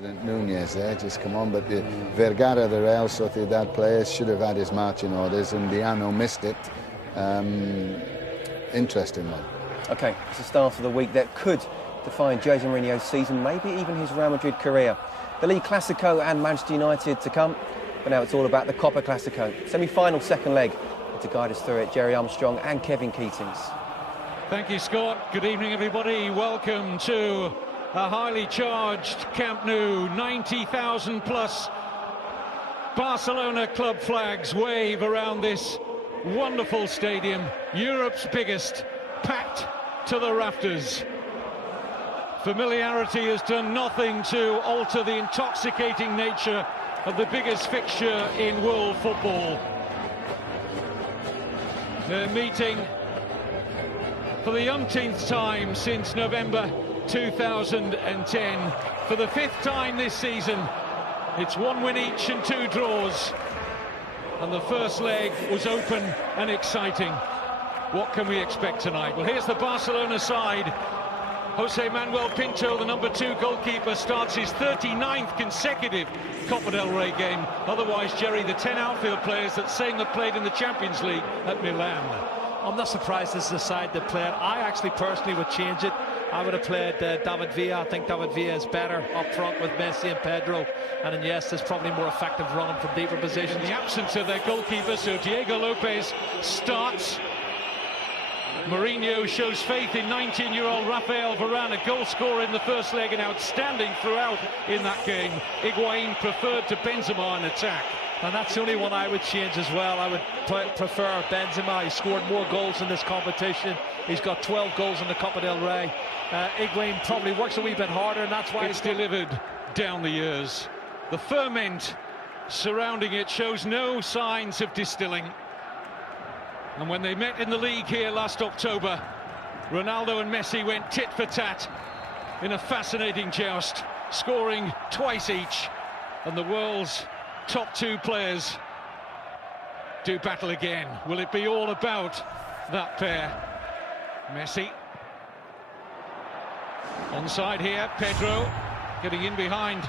President Nunez there, just come on, but the Vergara, the Real Sociedad player, should have had his marching orders, and Diano missed it. Interesting one. OK, it's the start of the week that could define Jose Mourinho's season, maybe even his Real Madrid career. The League Clasico and Manchester United to come, but now it's all about the Copa Clasico. Semi-final second leg. To guide us through it, Jerry Armstrong and Kevin Keatings. Thank you, Scott. Good evening, everybody. Welcome to a highly charged Camp Nou. 90,000 plus Barcelona club flags wave around this wonderful stadium. Europe's biggest, packed to the rafters. Familiarity has done nothing to alter the intoxicating nature of the biggest fixture in world football. They're meeting for the umpteenth time since November 2010. For the fifth time this season, it's 1 win each and 2 draws. And the first leg was open and exciting. What can we expect tonight? Well, here's the Barcelona side. Jose Manuel Pinto, the number 2 goalkeeper, starts his 39th consecutive Copa del Rey game. Otherwise, Jerry, the 10 outfield players that same that played in the Champions League at Milan. I'm not surprised this is the side that played. I actually personally would change it. I would have played David Villa. I think David Villa is better up front with Messi and Pedro. And then, yes, there's probably more effective running from deeper positions. In the absence of their goalkeeper, so Diego Lopez starts. Mourinho shows faith in 19-year-old Rafael Varane, a goal scorer in the first leg and outstanding throughout in that game. Higuain preferred to Benzema in attack. And that's the only one I would change as well. I would prefer Benzema. He scored more goals in this competition. He's got 12 goals in the Copa del Rey. Higuain probably works a wee bit harder, and that's why it's delivered down the years. The ferment surrounding it shows no signs of distilling. And when they met in the league here last October, Ronaldo and Messi went tit for tat in a fascinating joust, scoring twice each. And the world's top 2 players do battle again. Will it be all about that pair? Messi. Onside here, Pedro getting in behind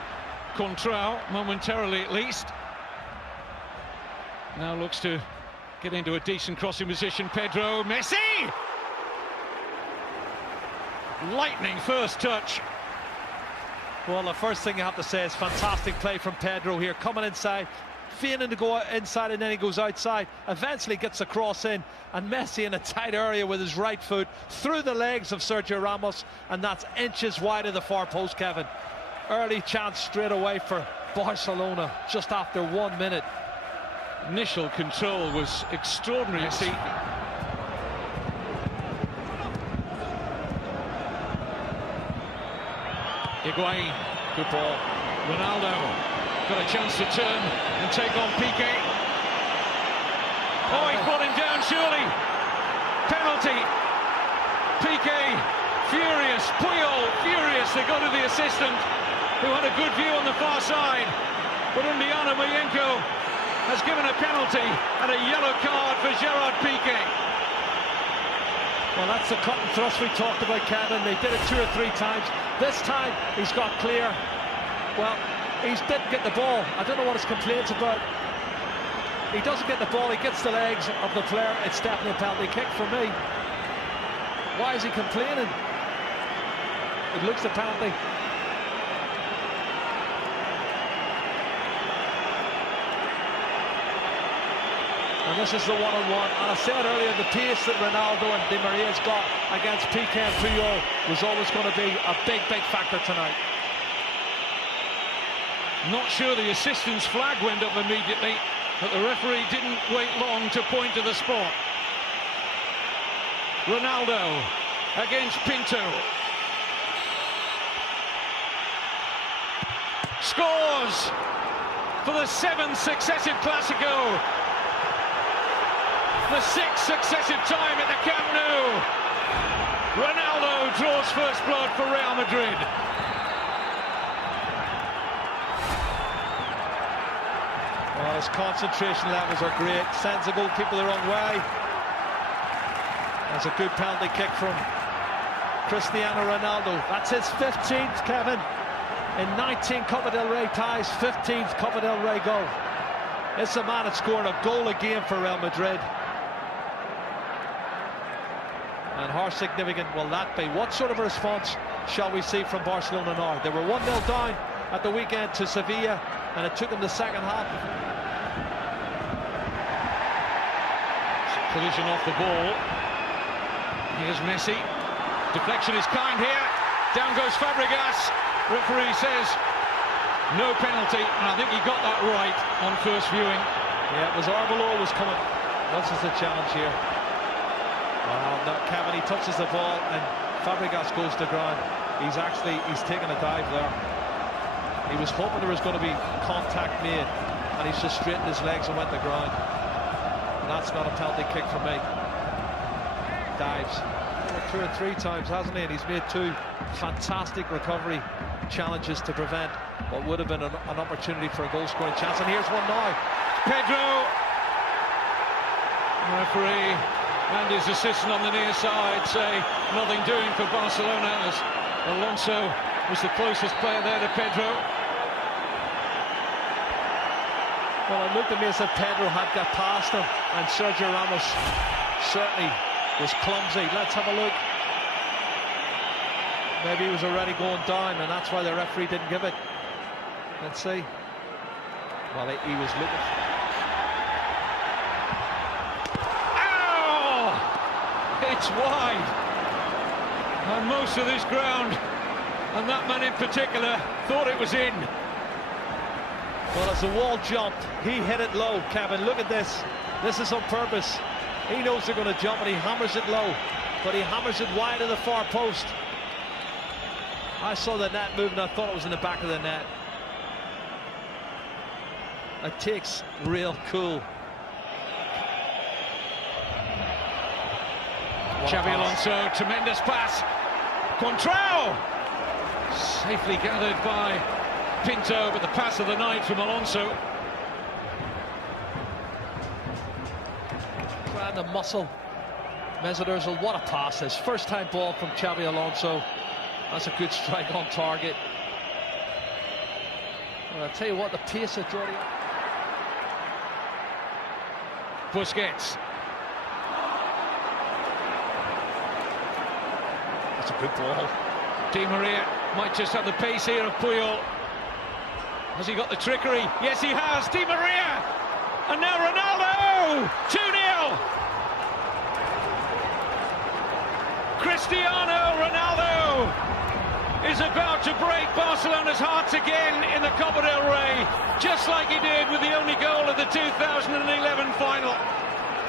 Contrao, momentarily at least. Now looks to get into a decent crossing position. Pedro, Messi! Lightning first touch. Well, the first thing you have to say is fantastic play from Pedro here, coming inside, feigning to go inside, and then he goes outside, eventually gets a cross in, and Messi in a tight area with his right foot through the legs of Sergio Ramos, and that's inches wide of the far post, Kevin. Early chance straight away for Barcelona just after 1 minute. Initial control was extraordinary. Messi. Higuain, good ball. Ronaldo got a chance to turn and take on Piqué. Oh, he brought him down, surely. Penalty. Piqué, furious. Puyol, furious. They go to the assistant, who had a good view on the far side. But Undiano Mayenko has given a penalty and a yellow card for Gerard Piqué. Well, that's the cut and thrust we talked about, Kevin. They did it 2 or 3 times. This time he's got clear. Well, he didn't get the ball. I don't know what his complaints about. He doesn't get the ball, he gets the legs of the player. It's definitely a penalty kick for me. Why is he complaining? It looks a penalty. And this is the one-on-one. And I said earlier, the pace that Ronaldo and Di Maria's got against Piqué and Puyol was always going to be a big, big factor tonight. Not sure the assistant's flag went up immediately, but the referee didn't wait long to point to the spot. Ronaldo against Pinto. Scores for the 7th successive Clasico. The 6th successive time at the Camp Nou. Ronaldo draws first blood for Real Madrid. Well, his concentration levels are great. Sends the goalkeeper the wrong way. That's a good penalty kick from Cristiano Ronaldo. That's his 15th, Kevin. in 19 Copa del Rey ties, 15th Copa del Rey goal. It's a man that scored a goal a game for Real Madrid. And how significant will that be? What sort of a response shall we see from Barcelona now? They were 1-0 down at the weekend to Sevilla, and it took them the second half. Collision off the ball. Here's Messi. Deflection is kind here. Down goes Fabregas. Referee says no penalty, and I think he got that right on first viewing. Yeah, it was Arbeloa was coming. This is the challenge here. Well, no, Kevin, he touches the ball and Fabregas goes to ground. He's taken a dive there. He was hoping there was going to be contact made, and he's just straightened his legs and went to ground. And that's not a penalty kick for me. Dives 2 or 3 times, hasn't he? And he's made 2 fantastic recovery challenges to prevent what would have been an opportunity for a goal-scoring chance. And here's one now. Pedro. Referee and his assistant on the near side say nothing doing for Barcelona, as Alonso was the closest player there to Pedro. Well, it looked to me as if Pedro had got past him, and Sergio Ramos certainly was clumsy. Let's have a look. Maybe he was already going down, and that's why the referee didn't give it. Let's see. Well, he was looking. Ow! It's wide. And most of this ground, and that man in particular, thought it was in. Well, as the wall jumped, he hit it low, Kevin. Look at this. This is on purpose. He knows they're going to jump, and he hammers it low. But he hammers it wide of the far post. I saw the net move, and I thought it was in the back of the net. It takes real cool. Xabi Alonso, tremendous pass. Contrao! Safely gathered by Pinto, but the pass of the night from Alonso. Trying to muscle Mesut Ozil. What a pass. His first time ball from Xabi Alonso. That's a good strike on target. Well, I'll tell you what, the pace of Jordi. Busquets. That's a good ball. Di Maria might just have the pace here of Puyol. Has he got the trickery? Yes, he has. Di Maria! And now Ronaldo! 2-0! Cristiano Ronaldo is about to break Barcelona's hearts again in the Copa del Rey, just like he did with the only goal of the 2011 final.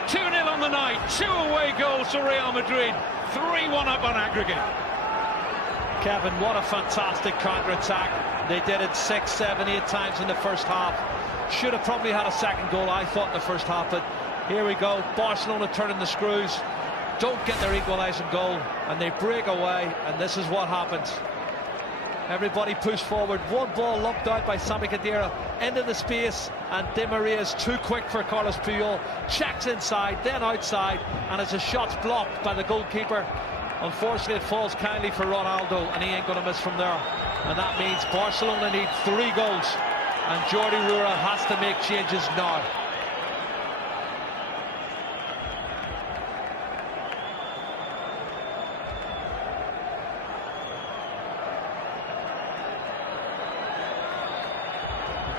2-0 on the night, 2 away goals to Real Madrid, 3-1 up on aggregate. Kevin, what a fantastic counter-attack. They did it 6, 7, 8 times in the first half. Should have probably had a second goal, I thought, in the first half, but here we go. Barcelona turning the screws, don't get their equalising goal, and they break away, and this is what happens. Everybody pushed forward. One ball lumped out by Sami Khedira into the space, and Di Maria is too quick for Carlos Puyol. Checks inside, then outside, and as the shot's blocked by the goalkeeper, unfortunately it falls kindly for Ronaldo, and he ain't going to miss from there. And that means Barcelona need 3 goals, and Jordi Rura has to make changes now.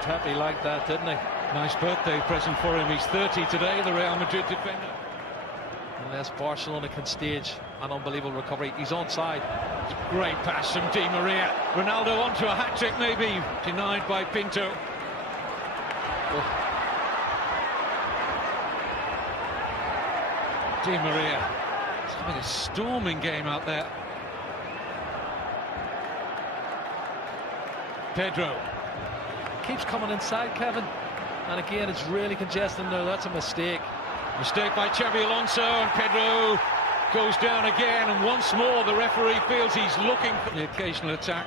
Pepe liked that, didn't he? Nice birthday present for him. He's 30 today, the Real Madrid defender. Unless Barcelona can stage an unbelievable recovery. He's onside. Great pass from Di Maria. Ronaldo onto a hat-trick maybe, denied by Pinto. Oh. Di Maria. It's having a storming game out there. Pedro. Keeps coming inside, Kevin, and again it's really congested there. That's a mistake. Mistake by Xabi Alonso, and Pedro goes down again, and once more the referee feels he's looking for the occasional attack.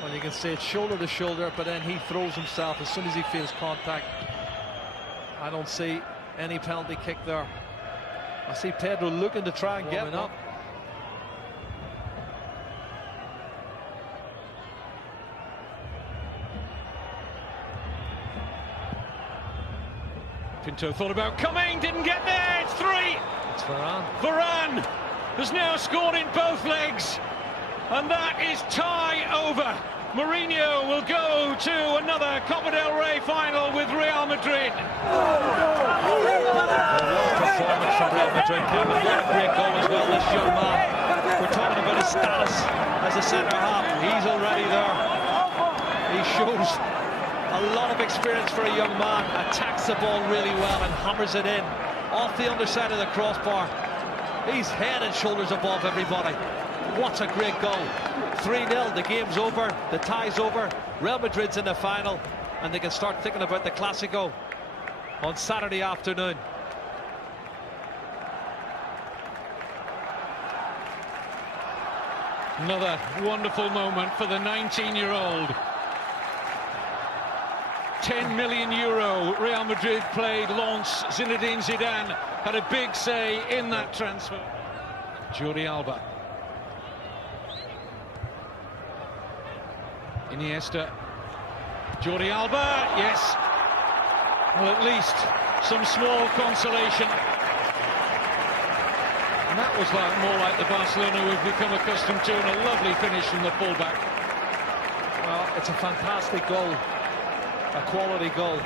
Well, you can see it's shoulder to shoulder, but then he throws himself as soon as he feels contact. I don't see any penalty kick there. I see Pedro looking to try and get it up. Pinto thought about coming, didn't get there, it's 3! It's Varane. Varane has now scored in both legs, and that is tie over. Mourinho will go to another Copa del Rey final with Real Madrid. Performance from Real Madrid, Kevin. What a great goal as well, this young man. We're talking about his status as a centre-half. He's already there. He shows a lot of experience for a young man. Attacks the ball really well and hammers it in off the underside of the crossbar. He's head and shoulders above everybody. What a great goal. 3-0, the game's over, the tie's over. Real Madrid's in the final, and they can start thinking about the Clásico on Saturday afternoon. Another wonderful moment for the 19-year-old. 10 million euro Real Madrid played Lens. Zinedine Zidane had a big say in that transfer. Jordi Alba. Iniesta. Jordi Alba, yes. Well, at least some small consolation. And that was more like the Barcelona we've become accustomed to, and a lovely finish from the fullback. Well, it's a fantastic goal. A quality goal.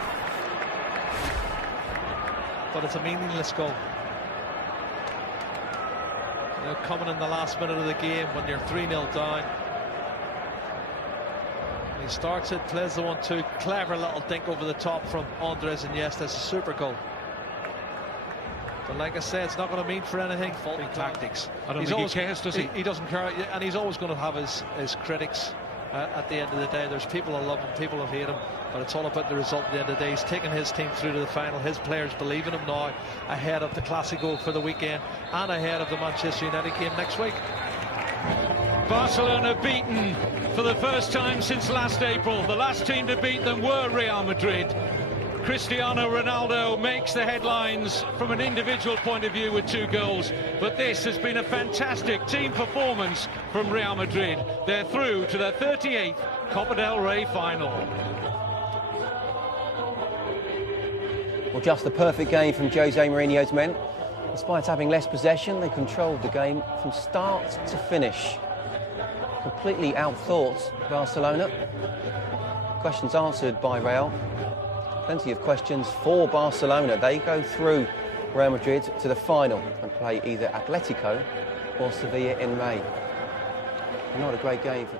But it's a meaningless goal. You know, coming in the last minute of the game when you're 3-0 down. He starts it, plays the 1-2, clever little dink over the top from Andres Iniesta. It's a super goal. But like I say, it's not going to mean for anything. Faulty tactics. I don't think he cares, does he? He doesn't care, and he's always going to have his critics at the end of the day. There's people that love him, people that hate him, but it's all about the result at the end of the day. He's taken his team through to the final. His players believe in him now, ahead of the Clásico for the weekend and ahead of the Manchester United game next week. Barcelona beaten for the first time since last April. The last team to beat them were Real Madrid. Cristiano Ronaldo makes the headlines from an individual point of view with 2 goals, but this has been a fantastic team performance from Real Madrid. They're through to their 38th Copa del Rey final. Well, just the perfect game from Jose Mourinho's men. Despite having less possession, they controlled the game from start to finish. Completely outthought Barcelona. Questions answered by Real. Plenty of questions for Barcelona. They go through Real Madrid to the final and play either Atletico or Sevilla in May. Not a great game for